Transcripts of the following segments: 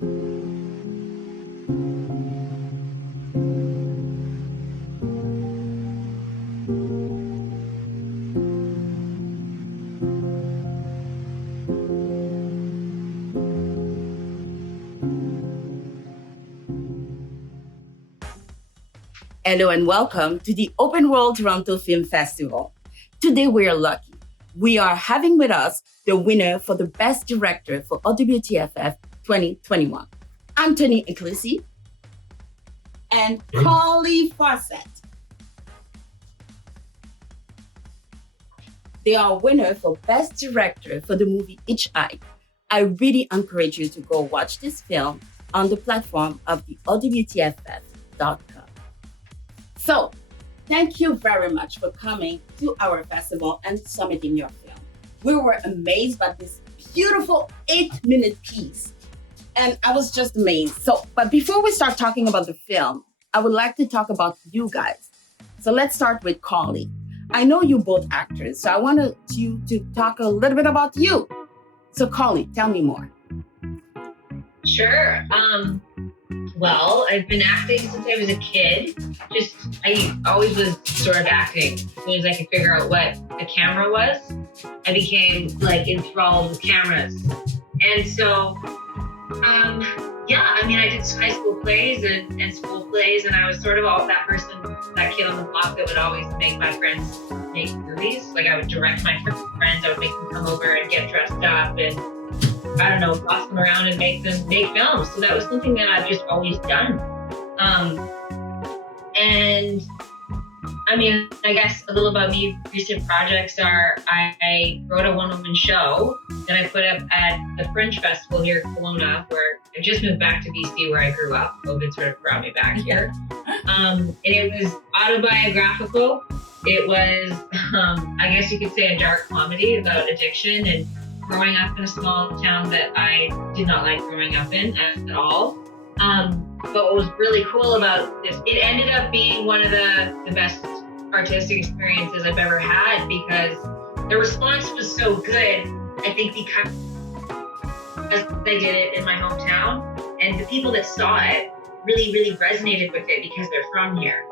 Hello and welcome to the Open World Toronto Film Festival. Today we are lucky. We are having with us the winner for the Best Director for OWTFF 2021, Anthony Ecclissi and Carly Fawcett. They are winner for Best Director for the movie Hitch-Hicked. I really encourage you to go watch this film on the platform of the OWTFF.com. So, thank you very much for coming to our festival and submitting your film. We were amazed by this beautiful 8-minute piece. And I was just amazed. But before we start talking about the film, I would like to talk about you guys. So let's start with Carly. I know you both actors, so I wanted you to talk a little bit about you. So Carly, tell me more. Sure. Well, I've been acting since I was a kid. I always was sort of acting. As soon as I could figure out what a camera was, I became enthralled with cameras. And so, I did high school plays and school plays, and I was sort of that that kid on the block that would always make my friends make movies. Like I would direct my friends, I would make them come over and get dressed up and boss them around and make films. So that was something that I've just always done. I guess a little about me, recent projects are I wrote a one-woman show that I put up at the Fringe Festival here in Kelowna, where I just moved back to BC where I grew up. COVID sort of brought me back here. And it was autobiographical. It was, I guess you could say, a dark comedy about addiction and growing up in a small town that I did not like growing up in at all. But what was really cool about this, it ended up being one of the best artistic experiences I've ever had because the response was so good. I think because they did it in my hometown and the people that saw it really, really resonated with it because they're from here.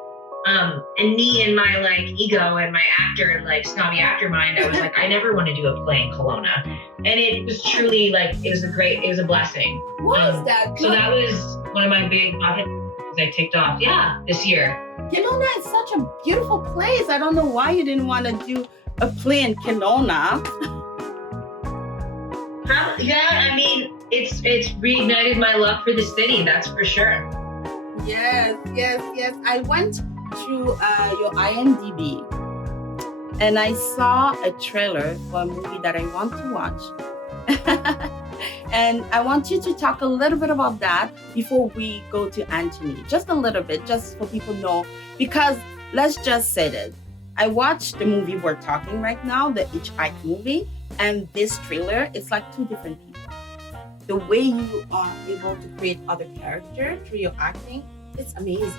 And me and my ego and my actor and snobby actor mind, I was like, I never want to do a play in Kelowna. And it was truly it was a blessing. What is that? So that was one of my big hits I ticked off. Yeah, this year. Kelowna is such a beautiful place. I don't know why you didn't want to do a play in Kelowna. It's reignited my love for the city, that's for sure. Yes. I went through your IMDb and I saw a trailer for a movie that I want to watch. And I want you to talk a little bit about that before we go to Anthony. Just a little bit, just so people know. Because let's just say that I watched the movie we're talking right now, the Hitch-Hicked movie, and this trailer, it's like two different people. The way you are able to create other characters through your acting, it's amazing.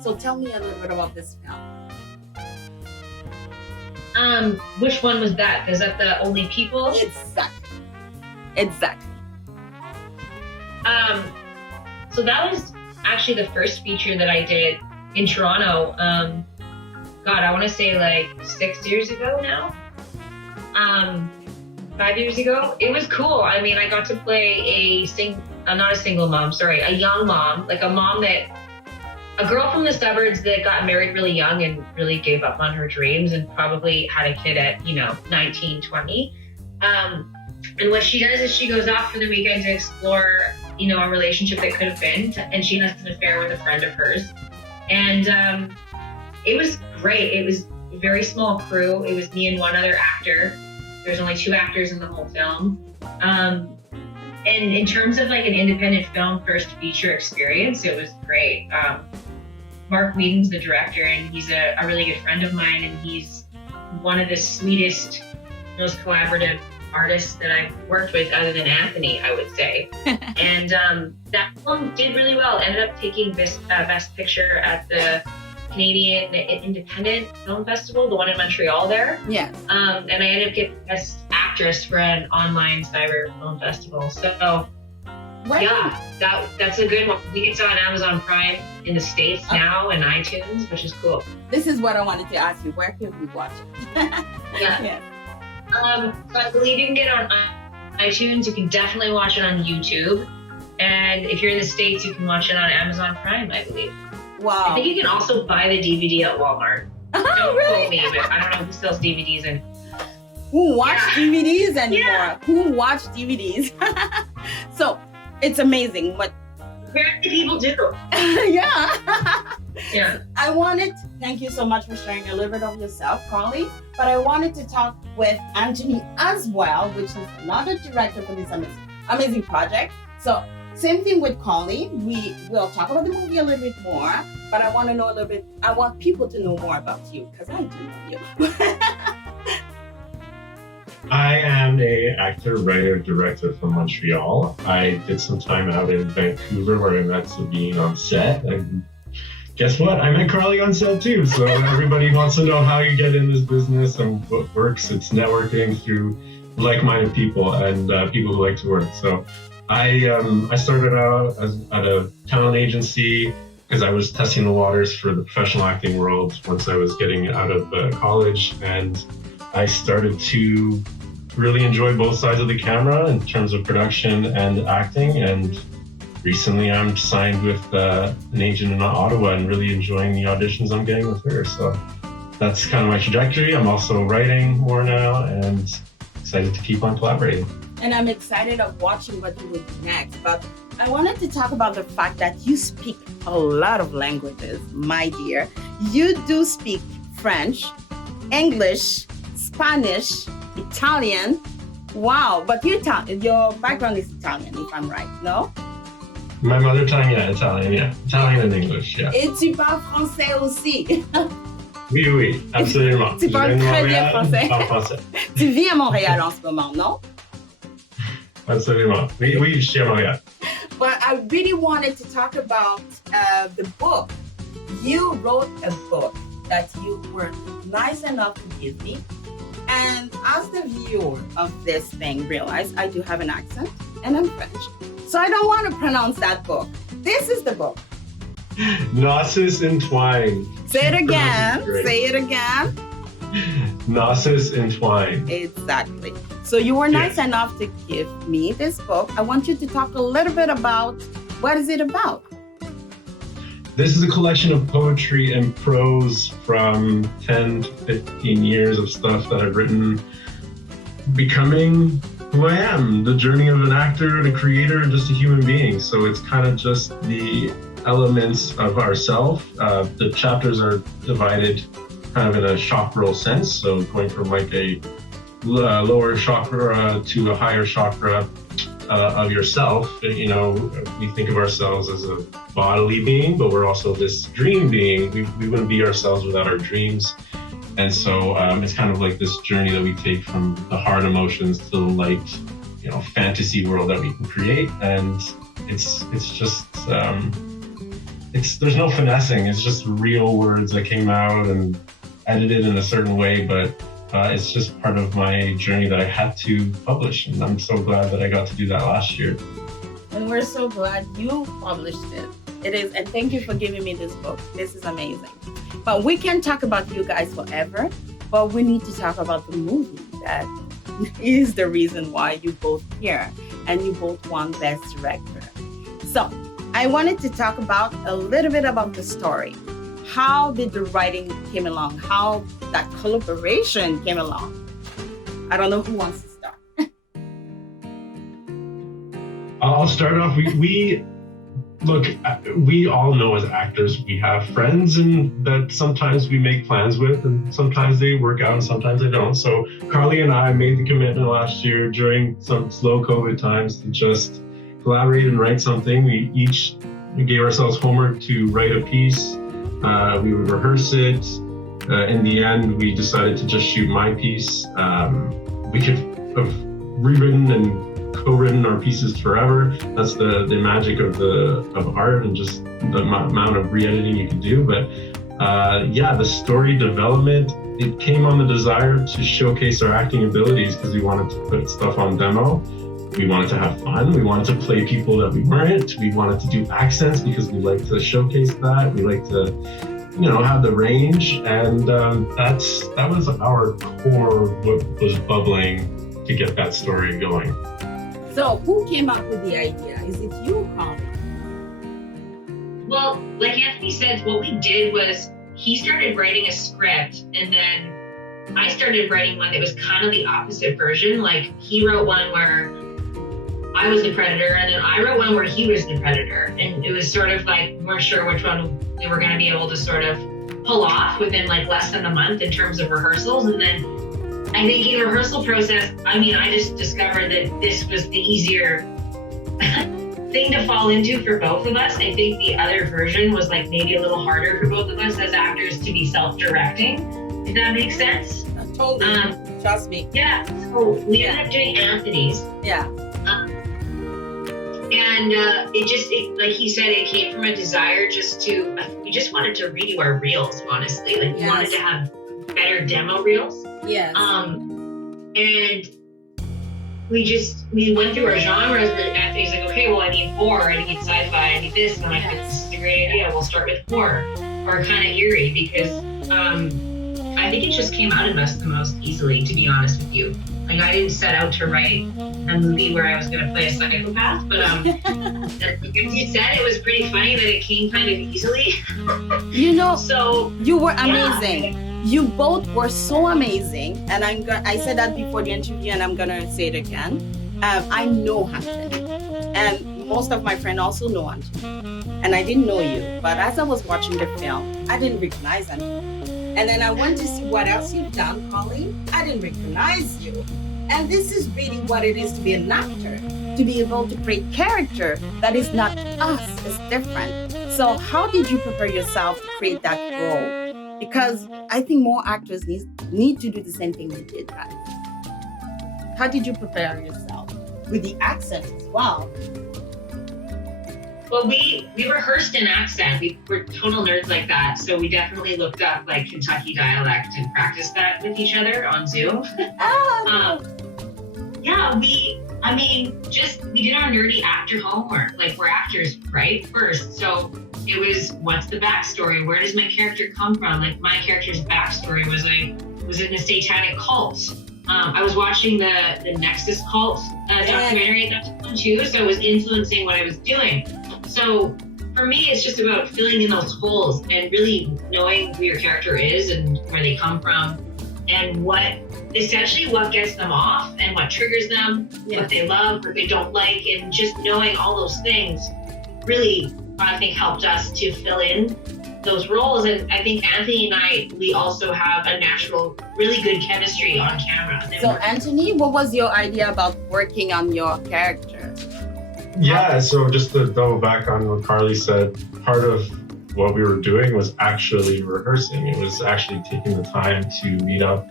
So tell me a little bit about this film. Which one was that? Is that the Only People? Exactly. So that was actually the first feature that I did in Toronto. I want to say 6 years ago now. 5 years ago. It was cool. I got to play a young mom, a girl from the suburbs that got married really young and really gave up on her dreams and probably had a kid at, 19, 20. And what she does is she goes off for the weekend to explore, a relationship that could have been, and she has an affair with a friend of hers. And it was great. It was a very small crew. It was me and one other actor. There's only 2 actors in the whole film. And in terms of an independent film first feature experience, it was great. Mark Whedon's the director, and he's a really good friend of mine, and he's one of the sweetest, most collaborative artists that I've worked with other than Anthony, I would say. And that film did really well. Ended up taking Best Picture at the Canadian Independent Film Festival, the one in Montreal there. Yeah. And I ended up getting Best Actress for an online cyber film festival. So Where Yeah, that's a good one. It's on Amazon Prime in the States now and iTunes, which is cool. This is what I wanted to ask you. Where can we watch it? Yeah. So I believe you can get it on iTunes. You can definitely watch it on YouTube. And if you're in the States, you can watch it on Amazon Prime, I believe. Wow. I think you can also buy the DVD at Walmart. Don't really? quote me, but I don't know who sells DVDs. And who watch DVDs anymore? Yeah. Who watch DVDs? So it's amazing what apparently people do. Yeah. Yeah. Thank you so much for sharing a little bit of yourself, Carly. But I wanted to talk with Anthony as well, which is another director for this amazing project. So same thing with Carly. We will talk about the movie a little bit more, but I want to know a little bit. I want people to know more about you because I do know you. I am a actor, writer, director from Montreal. I did some time out in Vancouver where I met Sabine on set. And guess what? I met Carly on set too. So everybody wants to know how you get in this business and what works. It's networking through like-minded people and people who like to work. So I started out at a talent agency because I was testing the waters for the professional acting world once I was getting out of college, and I started to really enjoy both sides of the camera in terms of production and acting. And recently I'm signed with an agent in Ottawa and really enjoying the auditions I'm getting with her. So that's kind of my trajectory. I'm also writing more now and excited to keep on collaborating. And I'm excited of watching what you will do next. But I wanted to talk about the fact that you speak a lot of languages, my dear. You do speak French, English, Spanish, Italian. Wow, but your background is Italian, if I'm right, no? My mother tongue, Italian and English, yeah. Et tu parles français aussi. Oui, absolument. Tu parles très bien français. Français. Tu vis à Montréal en ce moment, non? Absolument. Oui, je suis à Montréal. But I really wanted to talk about the book. You wrote a book that you were nice enough to give me. And as the viewer of this thing realize I do have an accent and I'm French. So I don't want to pronounce that book. This is the book. Gnosis Entwined. Say it again. Say it again. Gnosis Entwined. Exactly. So you were nice enough to give me this book. I want you to talk a little bit about what is it about? This is a collection of poetry and prose from 10 to 15 years of stuff that I've written, becoming who I am, the journey of an actor, a creator, just a human being. So it's kind of just the elements of ourself. The chapters are divided kind of in a chakral sense. So going from like a lower chakra to a higher chakra of yourself. You know, we think of ourselves as a bodily being, but we're also this dream being. We wouldn't be ourselves without our dreams. And so it's kind of like this journey that we take from the hard emotions to the light, fantasy world that we can create. And it's just, there's no finessing. It's just real words that came out and edited in a certain way, but it's just part of my journey that I had to publish. And I'm so glad that I got to do that last year. And we're so glad you published it. It is, and thank you for giving me this book. This is amazing. But we can talk about you guys forever, but we need to talk about the movie that is the reason why you both here and you both won Best Director. So I wanted to talk about a little bit about the story. How did the writing came along? How that collaboration came along? I don't know who wants to start. I'll start off. We all know as actors, we have friends and that sometimes we make plans with, and sometimes they work out and sometimes they don't. So Carly and I made the commitment last year during some slow COVID times to just collaborate and write something. We each gave ourselves homework to write a piece. We would rehearse it. In the end, we decided to just shoot my piece. We could have rewritten and co-written our pieces forever. That's the magic of art and just the amount of re-editing you can do. But the story development, it came on the desire to showcase our acting abilities because we wanted to put stuff on demo. we wanted to have fun. We wanted to play people that we weren't. We wanted to do accents because we like to showcase that. We like to, have the range. And that was our core, what was bubbling to get that story going. So who came up with the idea? Is it you, Colin? Well, like Anthony said, what we did was he started writing a script, and then I started writing one that was kind of the opposite version. Like, he wrote one where I was the predator, and then I wrote one where he was the predator. And it was sort of like, we weren't sure which one we were going to be able to sort of pull off within like less than a month in terms of rehearsals. And then I think in the rehearsal process, I just discovered that this was the easier thing to fall into for both of us. I think the other version was like maybe a little harder for both of us as actors to be self-directing, if that makes sense. Totally. Trust me. Yeah. So we ended up doing Anthony's. Yeah. And like he said, it came from a desire we just wanted to redo our reels, honestly. Like, we wanted to have better demo reels. Yes. And we went through our genres, but Anthony's like, okay, well, I need horror, I need sci-fi, I need this. And I'm like, this is a great idea. We'll start with horror, or kind of eerie, because I think it just came out of us the most easily, to be honest with you. Like, I didn't set out to write a movie where I was going to play a psychopath, but like you said, it was pretty funny that it came kind of easily. So you were amazing. Yeah. You both were so amazing, and I said that before the interview, and I'm gonna say it again. I know Anthony, and most of my friends also know Anthony, and I didn't know you, but as I was watching the film, I didn't recognize Anthony. And then I went to see what else you've done, Colleen. I didn't recognize you. And this is really what it is to be an actor, to be able to create character that is not us, it's different. So how did you prepare yourself to create that role? Because I think more actors need to do the same thing we did, guys. How did you prepare yourself? With the accent as well. Well, we rehearsed an accent. We were total nerds like that. So we definitely looked up like Kentucky dialect and practiced that with each other on Zoom. We did our nerdy actor homework. Like, we're actors, right? First. So it was, what's the backstory? Where does my character come from? Like, my character's backstory was in a satanic cult. I was watching the Nexus cult documentary at that time too, so it was influencing what I was doing. So for me, it's just about filling in those holes and really knowing who your character is and where they come from, and what gets them off and what triggers them, what they love, what they don't like, and just knowing all those things really, I think, helped us to fill in those roles. And I think Anthony and we also have a natural, really good chemistry on camera. So Anthony, what was your idea about working on your character? Yeah, so just to double back on what Carly said, part of what we were doing was actually rehearsing. It was actually taking the time to meet up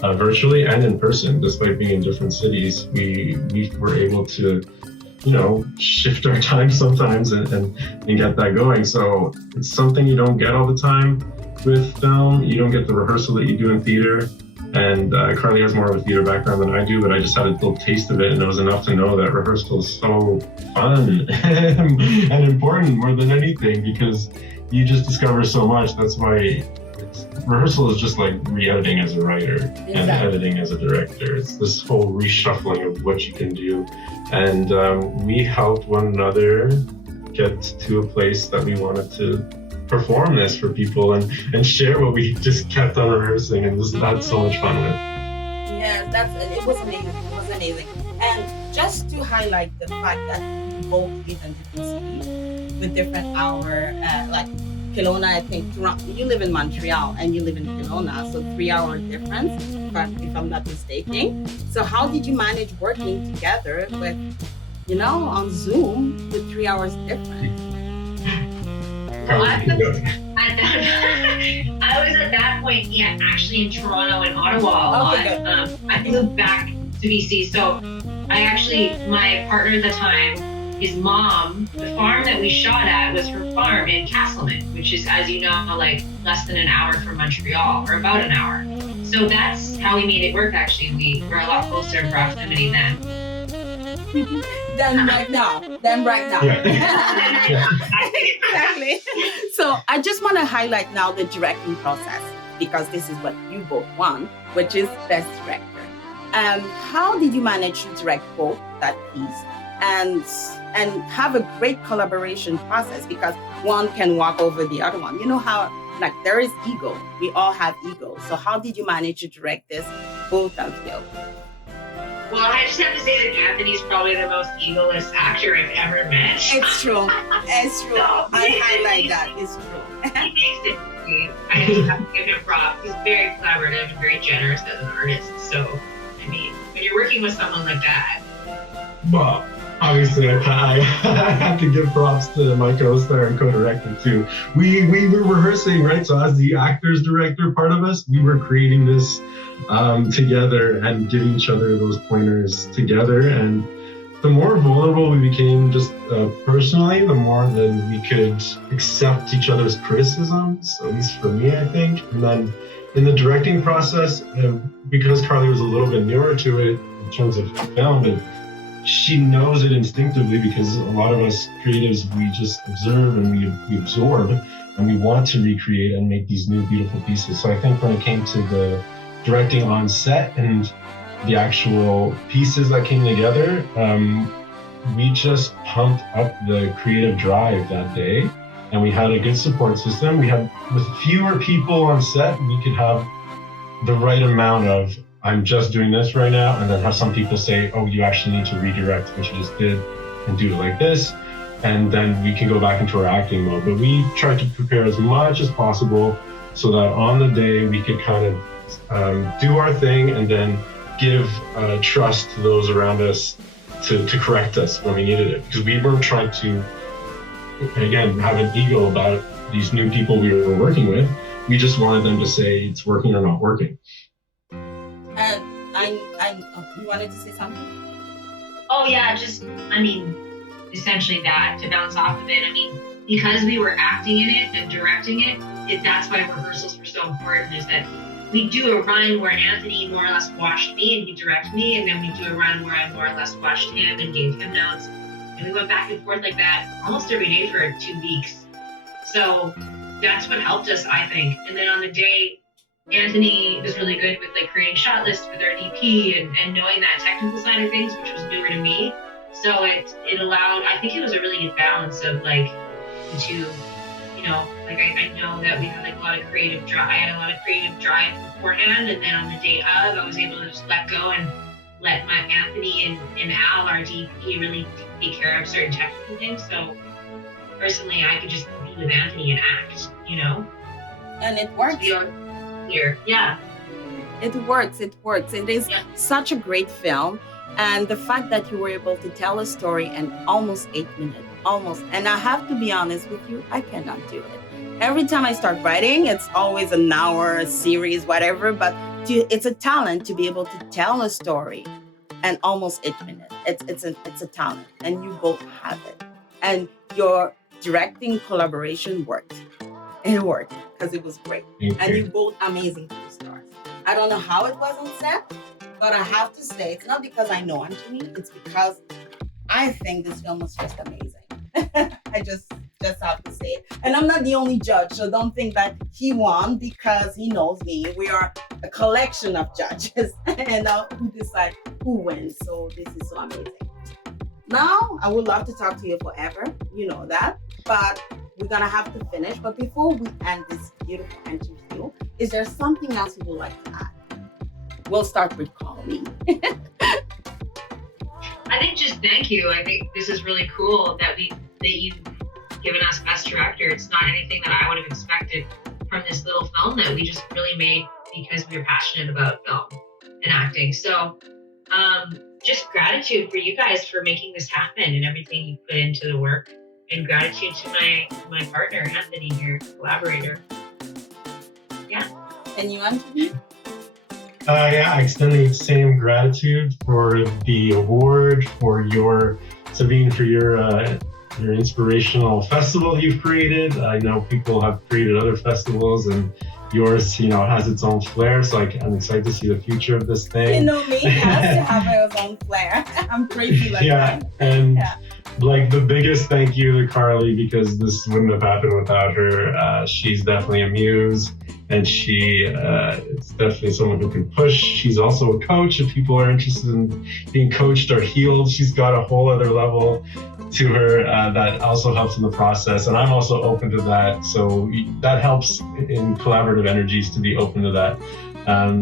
virtually and in person. Despite being in different cities, we were able to shift our time sometimes and get that going. So it's something you don't get all the time with film. You don't get the rehearsal that you do in theater. And Carly has more of a theater background than I do, but I just had a little taste of it, and it was enough to know that rehearsal is so fun and important more than anything, because you just discover so much. That's why rehearsal is just like re-editing as a writer and editing as a director. It's this whole reshuffling of what you can do. And we helped one another get to a place that we wanted to perform this for people and share what we just kept on rehearsing, and just had so much fun with. Yeah, it was amazing. It was amazing. And just to highlight the fact that we both live in different cities with different hour, like Kelowna, I think you live in Montreal and you live in Kelowna, so 3 hour difference, if I'm not mistaken. So how did you manage working together with, on Zoom with 3 hours difference? Well, I was at that point, actually in Toronto and Ottawa a lot. I moved back to BC, so my partner at the time, his mom, the farm that we shot at was her farm in Castleman, which is, as you know, like less than an hour from Montreal, or about an hour. So that's how we made it work, actually. We were a lot closer in proximity then. Then right now. Yeah. Exactly. So I just want to highlight now the directing process, because this is what you both won, which is Best Director. How did you manage to direct both that piece and have a great collaboration process? Because one can walk over the other one. You know how, like, there is ego. We all have ego. So how did you manage to direct this, both of you? Well, I just have to say that Anthony's probably the most egoless actor I've ever met. It's true. It's true. So, I highlight that. It's true. He makes it easy. I just have to give him props. He's very collaborative and very generous as an artist. So, I mean, when you're working with someone like that. Well, obviously, I have to give props to my co-star and co-director too. We were rehearsing, right? So as the actors director part of us, we were creating this together and giving each other those pointers together. And the more vulnerable we became just personally, the more then we could accept each other's criticisms, at least for me, I think. And then in the directing process, because Carly was a little bit newer to it in terms of film, but she knows it instinctively, because a lot of us creatives, we just observe and we absorb, and we want to recreate and make these new beautiful pieces. So I think when it came to the directing on set and the actual pieces that came together, we just pumped up the creative drive that day, and we had a good support system. We had, with fewer people on set, we could have the right amount of, I'm just doing this right now, and then have some people say, oh, you actually need to redirect what you just did and do it like this, and then we can go back into our acting mode. But we tried to prepare as much as possible so that on the day we could kind of do our thing and then give trust to those around us to correct us when we needed it. Because we weren't trying to, again, have an ego about these new people we were working with. We just wanted them to say it's working or not working. You wanted to say something? Oh yeah, essentially that, to bounce off of it. I mean, because we were acting in it and directing it, that's why rehearsals were so important, is that we do a run where Anthony more or less watched me and he directed me, and then we do a run where I more or less watched him and gave him notes. And we went back and forth like that almost every day for 2 weeks. So that's what helped us, I think. And then on the day, Anthony was really good with creating shot lists with our DP and knowing that technical side of things, which was newer to me. So it allowed, I think it was a really good balance of the two, I know that we had a lot of creative drive. I had a lot of creative drive beforehand, and then on the day of, I was able to just let go and let my Anthony and Al, our DP, really take care of certain technical things. So personally, I could just be with Anthony and act, And it works. Here. Yeah. It works. It is such a great film. And the fact that you were able to tell a story in almost 8 minutes, and I have to be honest with you, I cannot do it. Every time I start writing, it's always an hour, a series, whatever, but it's a talent to be able to tell a story in almost 8 minutes. It's a talent, and you both have it. And your directing collaboration worked. It worked because it was great. And you both amazing co-stars. I don't know how it was on set, but I have to say, it's not because I know Anthony, it's because I think this film was just amazing. I just have to say it. And I'm not the only judge, so don't think that he won because he knows me. We are a collection of judges and who decide who wins. So this is so amazing. Now, I would love to talk to you forever, you know that, but we're gonna have to finish. But before we end this beautiful interview, is there something else you would like to add? We'll start with Carly. I think just thank you. I think this is really cool that you've given us Best Director. It's not anything that I would have expected from this little film that we just really made because we were passionate about film and acting. So just gratitude for you guys for making this happen and everything you put into the work. And gratitude to my partner, Anthony, here, collaborator. Yeah. And you, Anthony? I extend the same gratitude for the award, for your, Sabine, for your inspirational festival you've created. I know people have created other festivals, and yours, has its own flair. So I'm excited to see the future of this thing. Me has to have its own flair. I'm crazy like that. And the biggest thank you to Carly, because this wouldn't have happened without her. She's definitely a muse, and it's definitely someone who can push. She's also a coach. If people are interested in being coached or healed, she's got a whole other level to her that also helps in the process. And I'm also open to that. So that helps in collaborative energies to be open to that.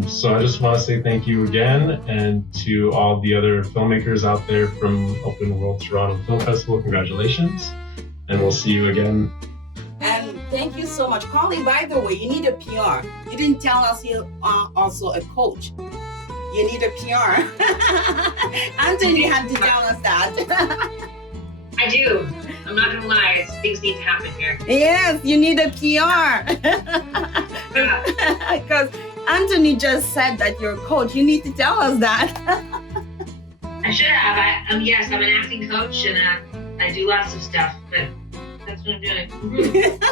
So I just want to say thank you again, and to all the other filmmakers out there from Open World Toronto Film Festival, congratulations, and we'll see you again. And thank you so much. Carly, by the way, you need a PR. You didn't tell us you are also a coach. You need a PR. Anthony had to tell us that. I do. I'm not gonna lie, things need to happen here. Yes, you need a PR. Because Anthony just said that you're a coach. You need to tell us that. I should have. Yes, I'm an acting coach, and I do lots of stuff, but that's what I'm doing.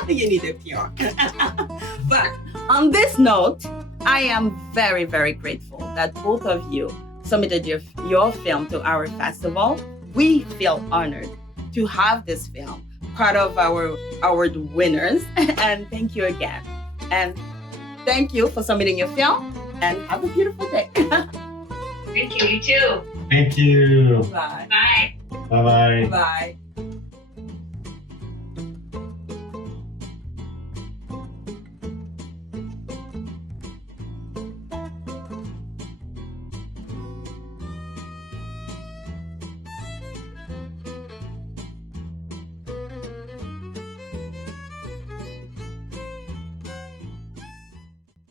You need a PR. But on this note, I am very, very grateful that both of you submitted your film to our festival. We feel honored to have this film part of our award winners. And thank you again. And thank you for submitting your film, and have a beautiful day. Thank you. You too. Thank you. Bye. Bye. Bye-bye. Bye.